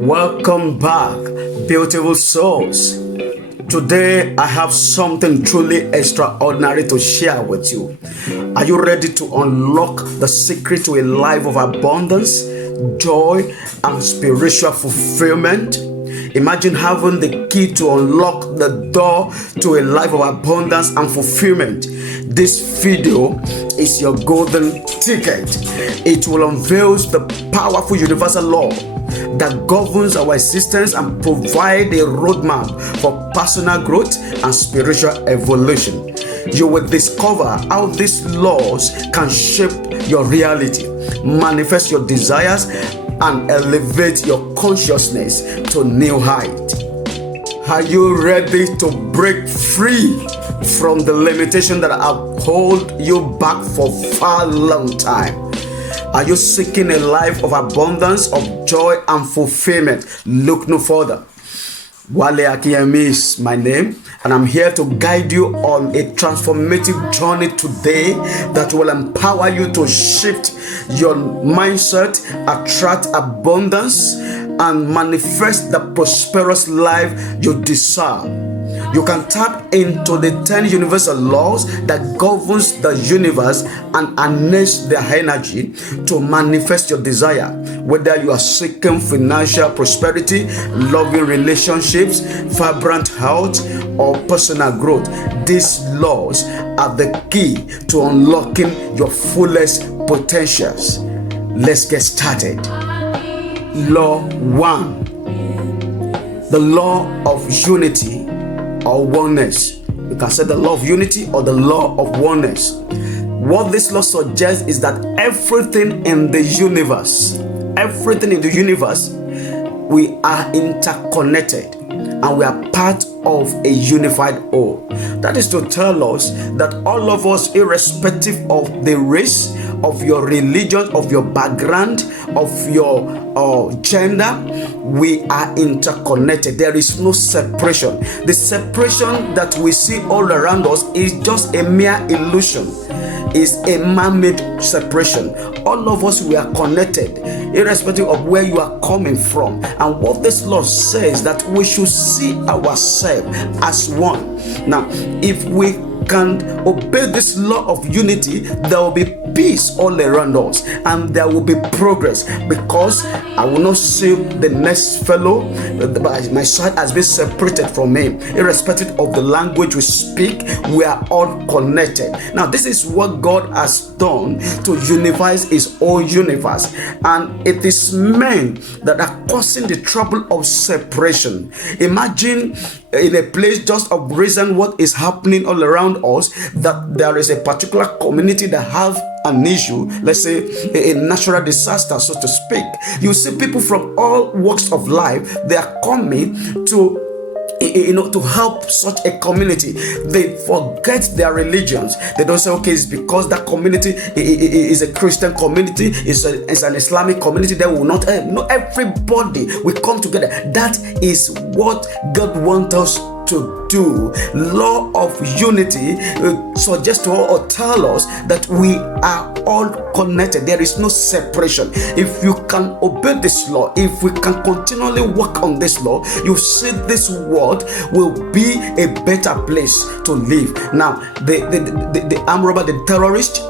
Welcome back, beautiful souls. Today I have something truly extraordinary to share with you. Are you ready to unlock the secret to a life of abundance, joy, and spiritual fulfillment? Imagine having the key to unlock the door to a life of abundance and fulfillment. This video is your golden ticket. It will unveil the powerful universal law that governs our existence and provide a roadmap for personal growth and spiritual evolution. You will discover how these laws can shape your reality, manifest your desires, and elevate your consciousness to new height. Are you ready to break free from the limitation that have held you back for far long time? Are you seeking a life of abundance, of joy, and fulfillment? Look no further. Wale Akiyemi is my name, and I'm here to guide you on a transformative journey today that will empower you to shift your mindset, attract abundance, and manifest the prosperous life you deserve. You can tap into the 10 universal laws that governs the universe and harness their energy to manifest your desire. Whether you are seeking financial prosperity, loving relationships, vibrant health, or personal growth, these laws are the key to unlocking your fullest potentials. Let's get started. Law 1. The law of unity or oneness. You can say the law of unity or the law of oneness. What this law suggests is that everything in the universe, we are interconnected and we are part of a unified whole. That is to tell us that all of us, irrespective of the race, of your religion, of your background, of your gender, we are interconnected. There is no separation. The separation that we see all around us is just a mere illusion. Is a man-made separation. All of us, we are connected, irrespective of where you are coming from. And what this law says, that we should see ourselves as one. Now, if we can obey this law of unity, there will be peace all around us and there will be progress, because I will not see the next fellow by my side has been separated from him. Irrespective of the language we speak, we are all connected. Now, this is what God has done to unify his own universe, and it is men that are causing the trouble of separation. Imagine in a place just of reason what is happening all around us, that there is a particular community that have an issue, let's say a natural disaster, so to speak. You see people from all walks of life, they are coming to to help such a community. They forget their religions. They don't say, okay, it's because that community is a Christian community, it's an Islamic community, they will not help. No, everybody will come together. That is what God wants us to do. Law of unity suggests to us or tell us that we are all connected. There is no separation. If you can obey this law, if we can continually work on this law, you see this world will be a better place to live. Now, the armed robber, the terrorist,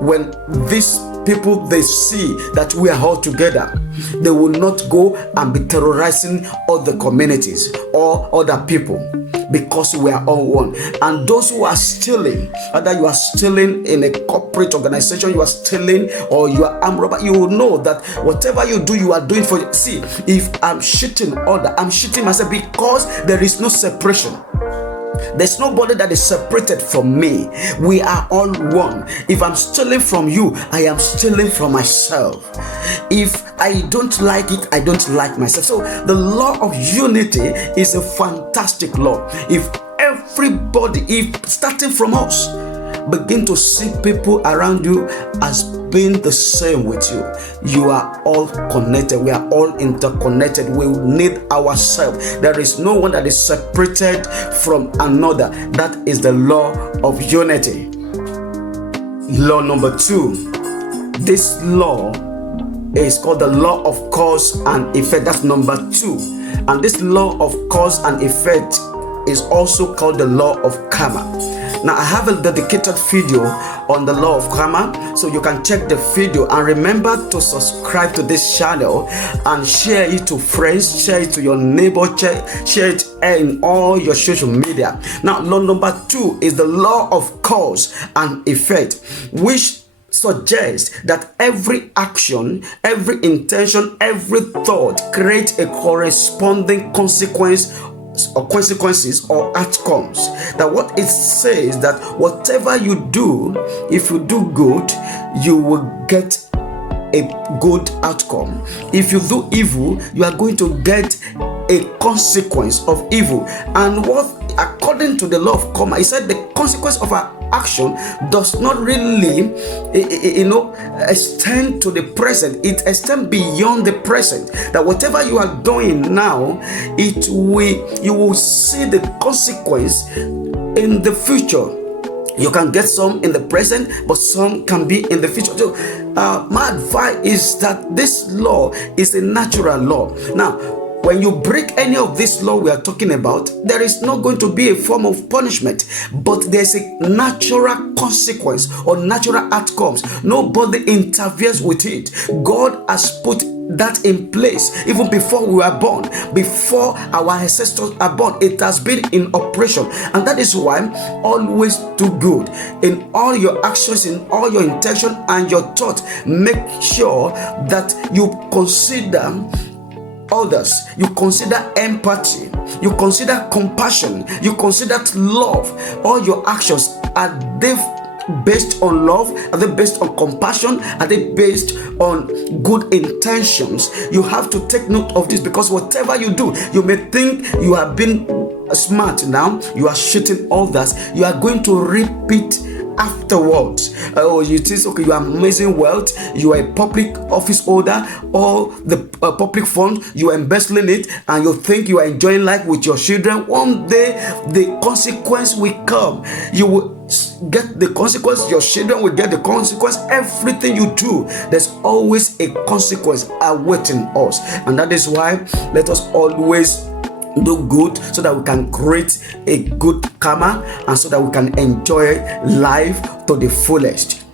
when these people, they see that we are all together, they will not go and be terrorizing other communities or other people, because we are all one. And those who are stealing, whether you are stealing in a corporate organization, you are stealing, or you are armed robber, you will know that whatever you do, you are doing for. See, if I'm cheating other, I'm cheating myself, because there is no separation. There's nobody that is separated from me. We are all one. If I'm stealing from you, I am stealing from myself. If I don't like it, I don't like myself. So the law of unity is a fantastic law. If everybody, if starting from us, begin to see people around you as being the same with you, you are all connected. We are all interconnected. We need ourselves. There is no one that is separated from another. That is the law of unity. Law number 2. This law is called the law of cause and effect. That's number 2. And this law of cause and effect is also called the law of karma. Now, I have a dedicated video on the law of karma, so you can check the video. And remember to subscribe to this channel and share it to friends, share it to your neighbor, share it in all your social media. Now, law number 2 is the law of cause and effect, which suggests that every action, every intention, every thought creates a corresponding consequence or consequences or outcomes. That what it says, that whatever you do, if you do good, you will get a good outcome. If you do evil, you are going to get a consequence of evil. And what, according to the law of karma, he said the consequence of our action does not really extend to the present. It extends beyond the present. That whatever you are doing now, you will see the consequence in the future. You can get some in the present, but some can be in the future. So my advice is that this law is a natural law. Now, when you break any of this law we are talking about, there is not going to be a form of punishment, but there's a natural consequence or natural outcomes. Nobody interferes with it. God has put that in place even before we were born, before our ancestors are born. It has been in operation, and that is why always do good in all your actions, in all your intention and your thought. Make sure that you consider others, you consider empathy, you consider compassion, you consider love. All your actions, are they based on love? Are they based on compassion? Are they based on good intentions? You have to take note of this, because whatever you do, you may think you have been smart now, you are shooting others, you are going to repeat afterwards. You think, okay, you are amassing wealth, you are a public office holder, or the public fund, you are embezzling it, and you think you are enjoying life with your children. One day the consequence will come. You will get the consequence, your children will get the consequence. Everything you do, there's always a consequence awaiting us, and that is why let us always do good, so that we can create a good karma, and so that we can enjoy life to the fullest.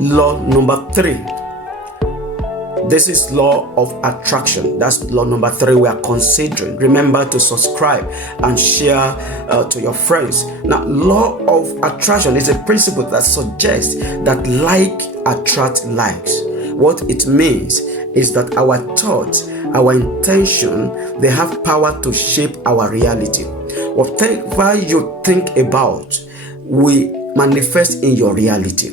Law number 3. This is law of attraction. That's law number 3 we are considering. Remember to subscribe and share to your friends. Now, law of attraction is a principle that suggests that like attract likes. What it means is that our thoughts, our intention, they have power to shape our reality. Whatever you think about will manifest in your reality.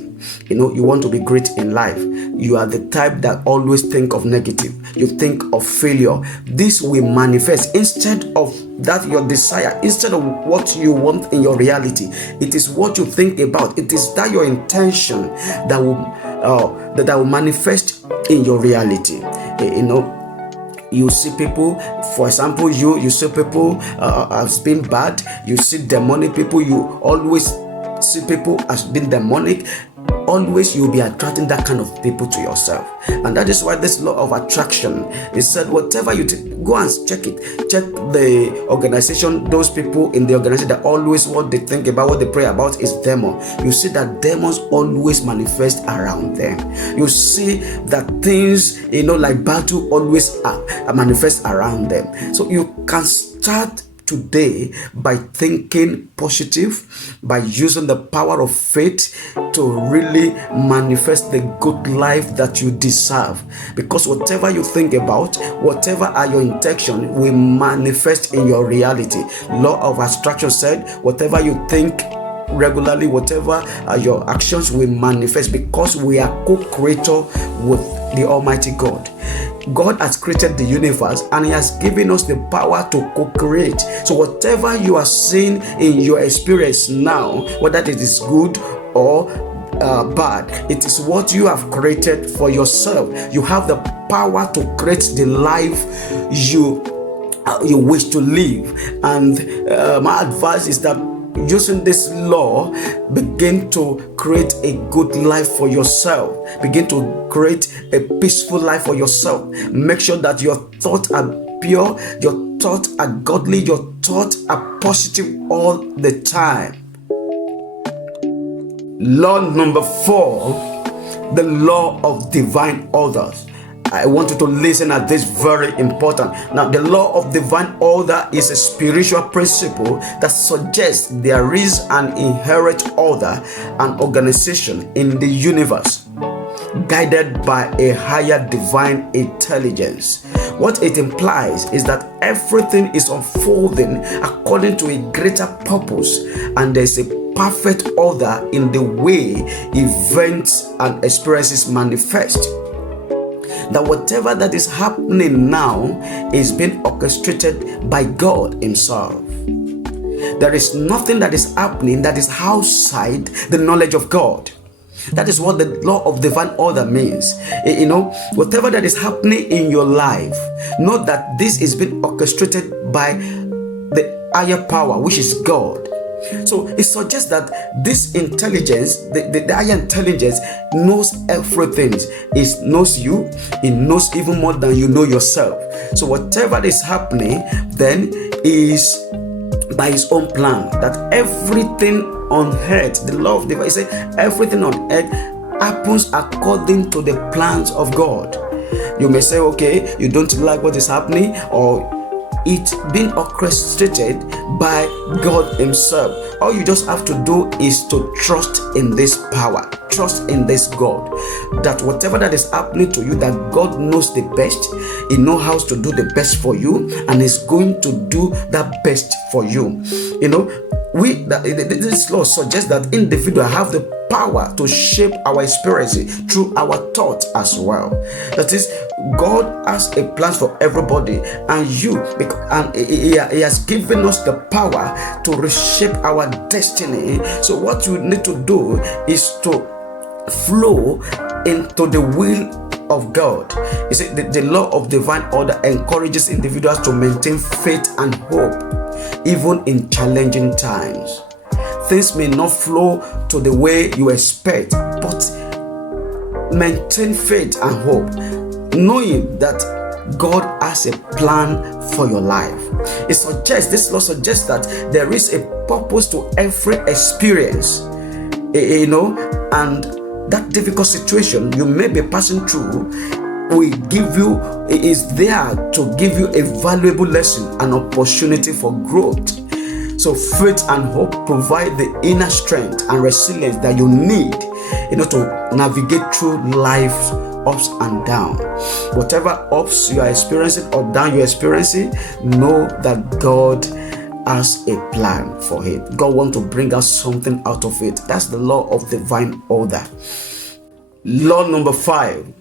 You want to be great in life. You are the type that always think of negative. You think of failure. This will manifest. Instead of that, your desire, instead of what you want in your reality, it is what you think about. It is that your intention that will manifest in your reality. You see people, for example, you see people as being bad. You see demonic people. You always see people as being demonic. Always you'll be attracting that kind of people to yourself. And that is why this law of attraction is said, whatever you go and check it. Check the organization, those people in the organization that always what they think about, what they pray about is demon. You see that demons always manifest around them. You see that things, like battle always manifest around them. So you can start today by thinking positive, by using the power of faith to really manifest the good life that you deserve. Because whatever you think about, whatever are your intentions, will manifest in your reality. Law of attraction said, whatever you think regularly, whatever are your actions will manifest, because we are co-creator with the Almighty God. God has created the universe, and He has given us the power to co-create. So whatever you are seeing in your experience now, whether it is good or bad, it is what you have created for yourself. You have the power to create the life you wish to live. And my advice is that using this law, begin to create a good life for yourself. Begin to create a peaceful life for yourself. Make sure that your thoughts are pure, your thoughts are godly, your thoughts are positive all the time. Law number 4, the law of divine orders. I want you to listen at this, very important. Now, the law of divine order is a spiritual principle that suggests there is an inherent order and organization in the universe, guided by a higher divine intelligence. What it implies is that everything is unfolding according to a greater purpose, and there's a perfect order in the way events and experiences manifest. That whatever that is happening now is being orchestrated by God Himself. There is nothing that is happening that is outside the knowledge of God. That is what the law of divine order means. Whatever that is happening in your life, know that this is being orchestrated by the higher power, which is God. So it suggests that this intelligence, the higher intelligence, knows everything. It knows you. It knows even more than you know yourself. So whatever is happening then is by His own plan. That everything on earth, the law of divine, say everything on earth happens according to the plans of God. You may say, okay, you don't like what is happening, or it's been orchestrated by God Himself. All you just have to do is to trust in this power, trust in this God, that whatever that is happening to you, that God knows the best. He knows how to do the best for you, and is going to do that best for you. This law suggests that individuals have the power to shape our experience through our thoughts as well. That is, God has a plan for everybody, and He has given us the power to reshape our destiny. So what you need to do is to flow into the will of God. You see, the law of divine order encourages individuals to maintain faith and hope even in challenging times. Things may not flow to the way you expect, but maintain faith and hope, knowing that God has a plan for your life. This law suggests that there is a purpose to every experience, and that difficult situation you may be passing through is there to give you a valuable lesson, an opportunity for growth. So faith and hope provide the inner strength and resilience that you need to navigate through life's ups and downs. Whatever ups you are experiencing or down you're experiencing, know that God has a plan for it. God wants to bring us something out of it. That's the law of divine order. Law number 5.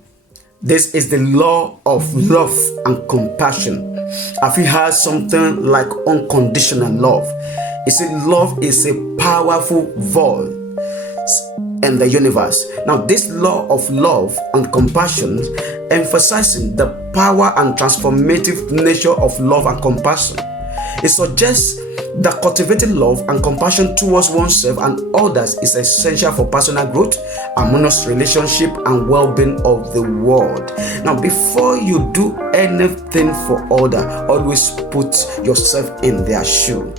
This is the law of love and compassion. Have you heard something like unconditional love? You see, love is a powerful voice in the universe. Now, this law of love and compassion emphasizing the power and transformative nature of love and compassion. It suggests that cultivating love and compassion towards oneself and others is essential for personal growth, harmonious relationship, and well-being of the world. Now, before you do anything for others, always put yourself in their shoe.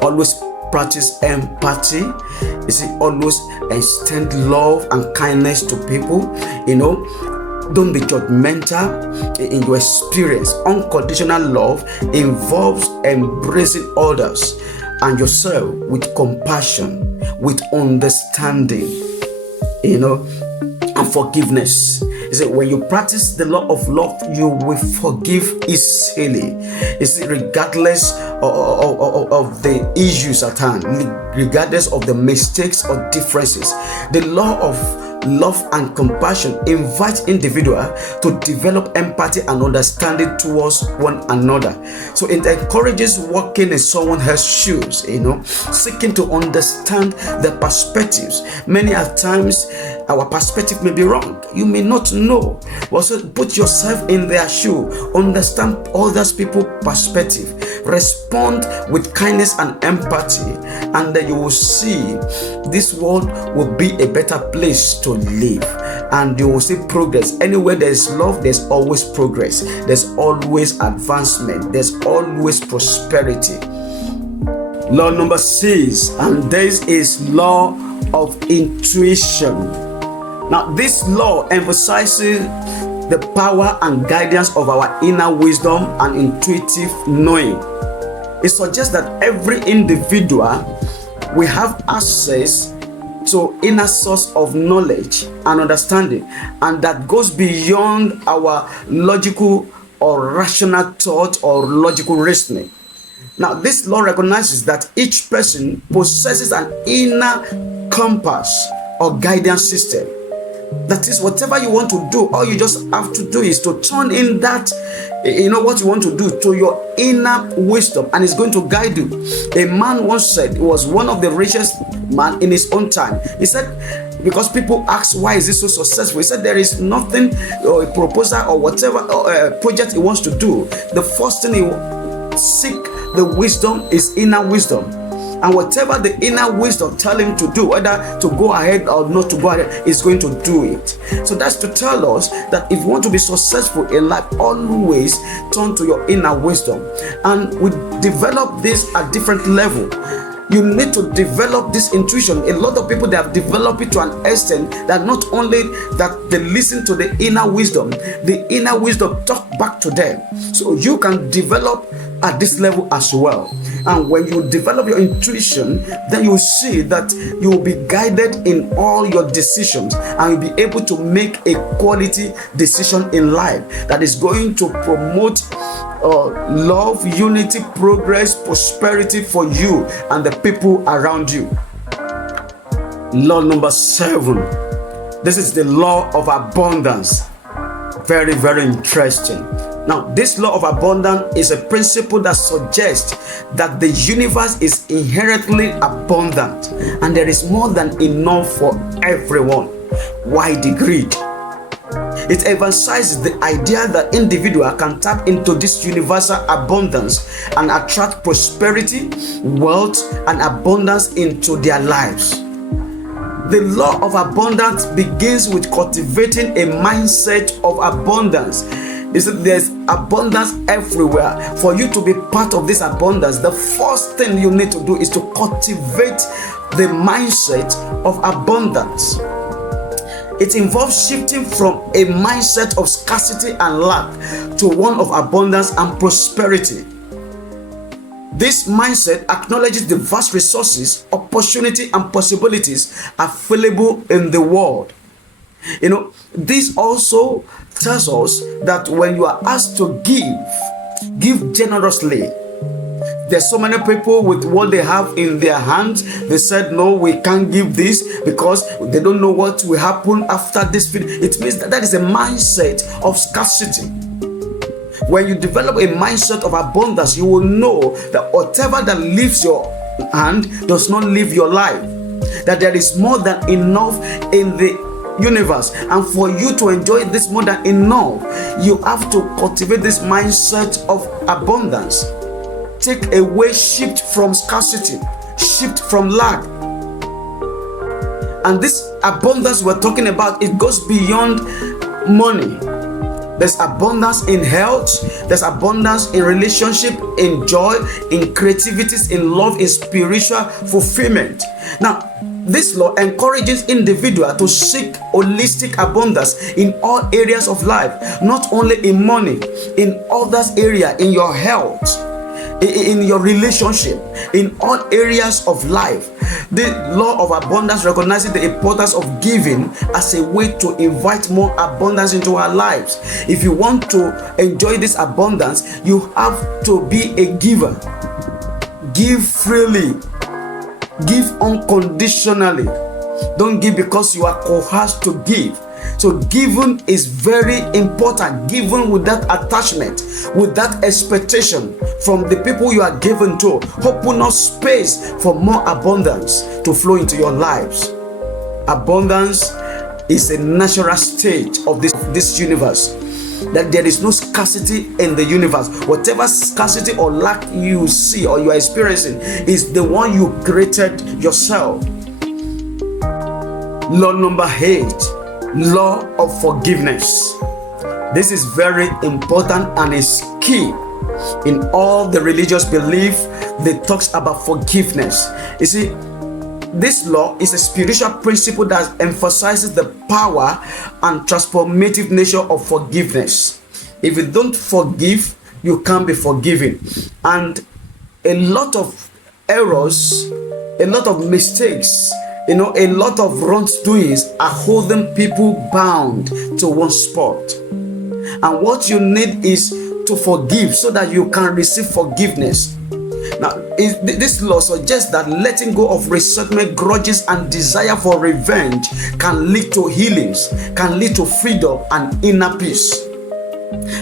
Always practice empathy. You see, always extend love and kindness to people. Don't be judgmental in your experience. Unconditional love involves embracing others and yourself with compassion, with understanding, and forgiveness. You see, when you practice the law of love, you will forgive easily. You see, regardless of the issues at hand, regardless of the mistakes or differences. The law of love and compassion invites individuals to develop empathy and understanding towards one another. So it encourages walking in someone else's shoes, seeking to understand their perspectives. Many times our perspective may be wrong. You may not know. Also, put yourself in their shoe. Understand others people's perspective. Respond with kindness and empathy, and then you will see this world will be a better place to live, and you will see progress. Anywhere there is love, there's always progress, there's always advancement, there's always prosperity. Law number 6, and this is law of intuition. Now, this law emphasizes the power and guidance of our inner wisdom and intuitive knowing. It suggests that every individual will have access to inner source of knowledge and understanding, and that goes beyond our logical or rational thought or logical reasoning. Now, this law recognizes that each person possesses an inner compass or guidance system. That is, whatever you want to do, all you just have to do is to turn in that, what you want to do to your inner wisdom, and it's going to guide you. A man once said, he was one of the richest man in his own time. He said, because people ask why is he so successful, he said there is nothing or a proposal or whatever project he wants to do. The first thing he seek the wisdom is inner wisdom. And whatever the inner wisdom tell him to do, whether to go ahead or not to go ahead, is going to do it. So that's to tell us that if you want to be successful in life, always turn to your inner wisdom. And we develop this at different level. You need to develop this intuition. A lot of people, they have developed it to an extent that not only that they listen to the inner wisdom talk back to them. So you can develop at this level as well. And when you develop your intuition, then you see that you will be guided in all your decisions, and you'll be able to make a quality decision in life that is going to promote love, unity, progress, prosperity for you and the people around you. Law number 7. This is the law of abundance. Very, very interesting. Now, this law of abundance is a principle that suggests that the universe is inherently abundant and there is more than enough for everyone. Why the greed? It emphasizes the idea that individuals can tap into this universal abundance and attract prosperity, wealth, and abundance into their lives. The law of abundance begins with cultivating a mindset of abundance. There's abundance everywhere. For you to be part of this abundance, the first thing you need to do is to cultivate the mindset of abundance. It involves shifting from a mindset of scarcity and lack to one of abundance and prosperity. This mindset acknowledges the vast resources, opportunity, and possibilities available in the world. This also tells us that when you are asked to give generously. There's so many people with what they have in their hands. They said, no, we can't give this because they don't know what will happen after this. It means that is a mindset of scarcity. When you develop a mindset of abundance, you will know that whatever that leaves your hand does not leave your life. That there is more than enough in the universe, and for you to enjoy this more than enough, you have to cultivate this mindset of abundance. Take away, shift from scarcity, shift from lack. And this abundance we're talking about, it goes beyond money. There's abundance in health, there's abundance in relationship, in joy, in creativities, in love, in spiritual fulfillment. Now, this law encourages individuals to seek holistic abundance in all areas of life, not only in money, in others area, in your health, in your relationship, in all areas of life. The law of abundance recognizes the importance of giving as a way to invite more abundance into our lives. If you want to enjoy this abundance, you have to be a giver. Give freely. Give unconditionally. Don't give because you are coerced to give. So giving is very important. Giving with that attachment, with that expectation from the people you are given to. Open up space for more abundance to flow into your lives. Abundance is a natural state of this universe. that there is no scarcity in the universe. Whatever scarcity or lack you see or you are experiencing is the one you created yourself. Law number 8, law of forgiveness. This is very important and is key. In all the religious belief, they talks about forgiveness. You see, this law is a spiritual principle that emphasizes the power and transformative nature of forgiveness. If you don't forgive, you can't be forgiven. And a lot of errors, a lot of mistakes, a lot of wrongdoings are holding people bound to one spot. And what you need is to forgive so that you can receive forgiveness. Now, this law suggests that letting go of resentment, grudges, and desire for revenge can lead to healings, can lead to freedom and inner peace.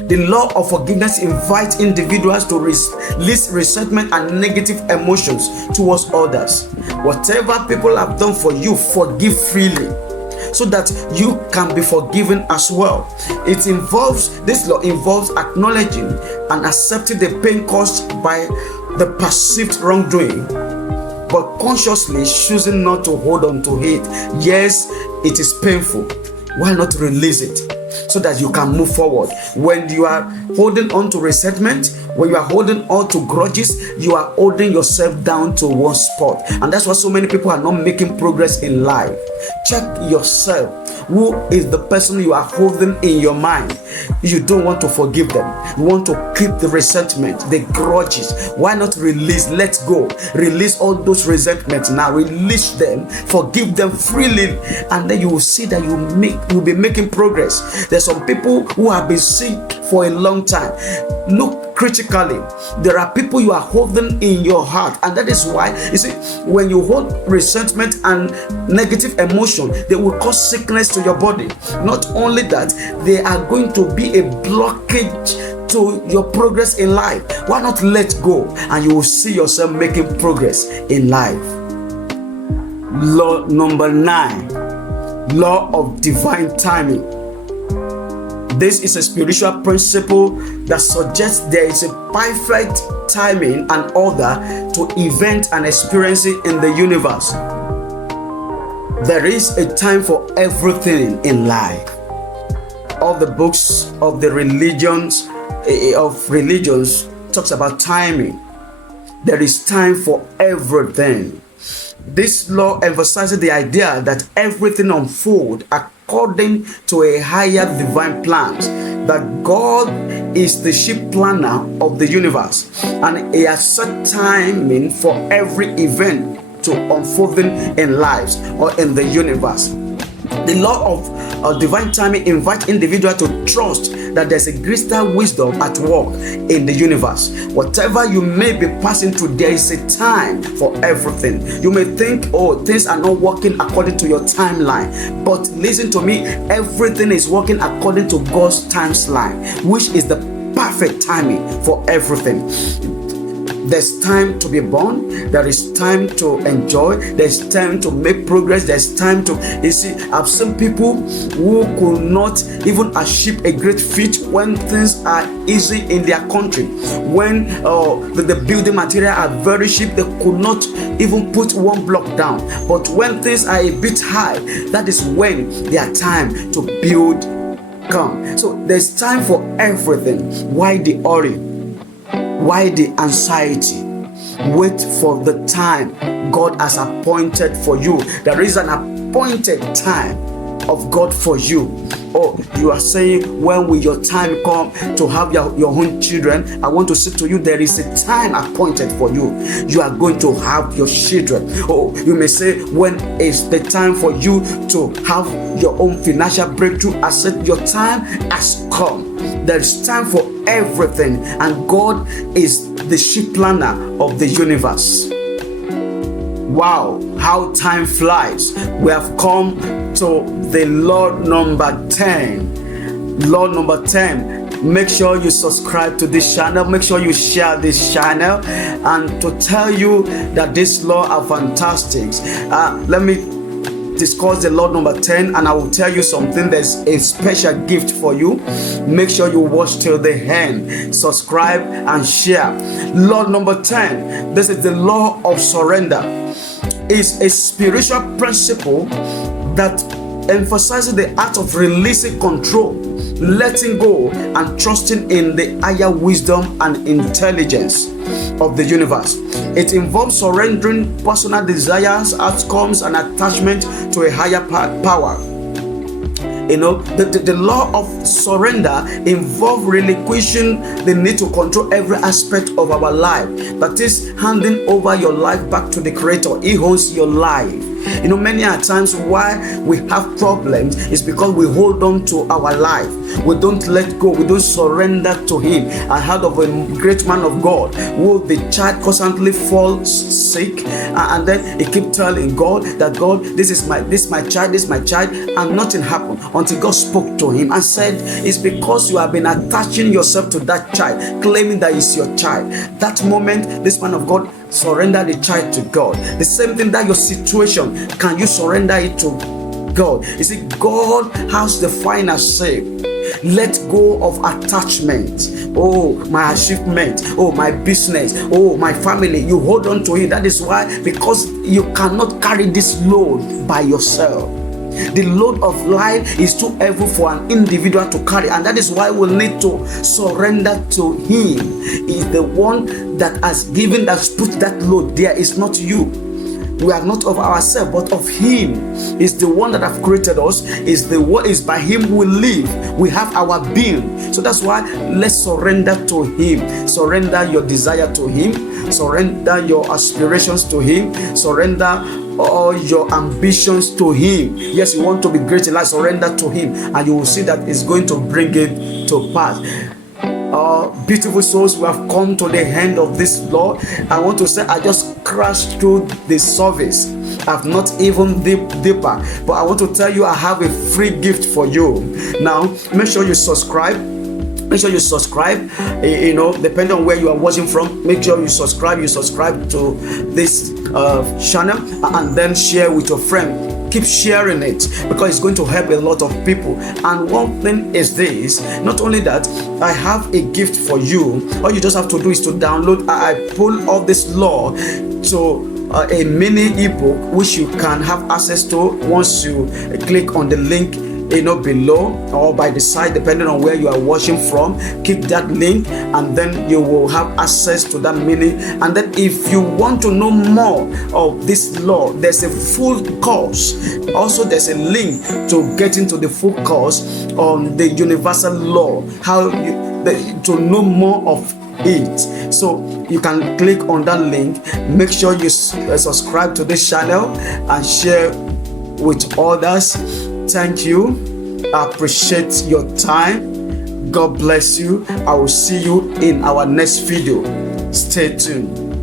The law of forgiveness invites individuals to release resentment and negative emotions towards others. Whatever people have done for you, forgive freely, so that you can be forgiven as well. This law involves acknowledging and accepting the pain caused by the perceived wrongdoing, but consciously choosing not to hold on to it. Yes, it is painful. Why not release it so that you can move forward? When you are holding on to resentment, when you are holding on to grudges, you are holding yourself down to one spot. And that's why so many people are not making progress in life. Check yourself. Who is the person you are holding in your mind? You don't want to forgive them. You want to keep the resentment, the grudges. Why not release? Let go. Release all those resentments now. Release them. Forgive them freely. And then you will see that you'll be making progress. There's some people who have been sick for a long time. Look critically. There are people you are holding in your heart, and that is why, you see, when you hold resentment and negative emotion, they will cause sickness to your body. Not only that, they are going to be a blockage to your progress in life. Why not let go, and you will see yourself making progress in life. Law number 9, law of divine timing. This is a spiritual principle that suggests there is a perfect timing and order to events and experiences in the universe. There is a time for everything in life. All the books of the religions talks about timing. There is time for everything. This law emphasizes the idea that everything unfolds according to a higher divine plan, that God is the chief planner of the universe, and He has set timing for every event to unfolding in lives or in the universe. The law of divine timing invites individuals to trust that there's a greater wisdom at work in the universe. Whatever you may be passing through, there is a time for everything. You may think, oh, things are not working according to your timeline. But listen to me, everything is working according to God's timeline, which is the perfect timing for everything. There's time to be born. There is time to enjoy. There's time to make progress. There's time to, you see, I've seen people who could not even achieve a great feat when things are easy in their country. When the building material are very cheap, they could not even put one block down. But when things are a bit high, that is when their time to build come. So there's time for everything. Why the hurry? Why the anxiety? Wait for the time God has appointed for you. There is an appointed time of God for you. Oh, you are saying, when will your time come to have your own children? I want to say to you, there is a time appointed for you. You are going to have your children. Oh, you may say, when is the time for you to have your own financial breakthrough? I said, your time has come. There is time for everything, and God is the chief planner of the universe. Wow, how time flies. We have come to the law number 10. Law number 10. Make sure you subscribe to this channel. Make sure you share this channel. And to tell you that this law are fantastic, let me is called the Lord number 10, and I will tell you something. There's a special gift for you. Make sure you watch till the end. Subscribe and share. Lord number 10, this is the law of surrender. It's a spiritual principle that emphasizes the art of releasing control, letting go, and trusting in the higher wisdom and intelligence of the universe. It involves surrendering personal desires, outcomes, and attachment to a higher power. The law of surrender involves relinquishing the need to control every aspect of our life. That is, handing over your life back to the Creator. He owns your life. Many a times why we have problems is because we hold on to our life. We don't let go. We don't surrender to Him. I heard of a great man of God who the child constantly falls sick, and then he kept telling God that, God, this is my child, and nothing happened until God spoke to him and said, it's because you have been attaching yourself to that child, claiming that it's your child. That moment, this man of God surrender the child to God. The same thing, that your situation, can you surrender it to God? You see, God has the final say. Let go of attachment. Oh, my achievement. Oh, my business. Oh, my family. You hold on to it. That is why, because you cannot carry this load by yourself. The load of life is too heavy for an individual to carry, and that is why we need to surrender to Him. He is the one that has given, that's put that load there. It's not you. We are not of ourselves, but of Him. Is the one that have created us. Is the what is by Him we live. We have our being. So that's why let's surrender to Him. Surrender your desire to Him. Surrender your aspirations to Him. Surrender all your ambitions to Him. Yes, you want to be great in life, surrender to Him, and you will see that it's going to bring it to pass. Beautiful souls, we have come to the end of this law. I want to say, I just crashed through the service. I've not even deeper, but I want to tell you, I have a free gift for you. Now, make sure you subscribe. Make sure you subscribe. Depending on where you are watching from, make sure you subscribe. You subscribe to this channel, and then share with your friend. Keep sharing it, because it's going to help a lot of people. And one thing is this: not only that, I have a gift for you. All you just have to do is to download. I pull off this law to a mini ebook, which you can have access to once you click on the link below or by the side, depending on where you are watching from. Click that link, and then you will have access to that mini. And then if you want to know more of this law, there's a full course. Also, there's a link to get into the full course on the universal law, how to know more of it. So you can click on that link. Make sure you subscribe to this channel and share with others. Thank you. I appreciate your time. God bless you. I will see you in our next video. Stay tuned.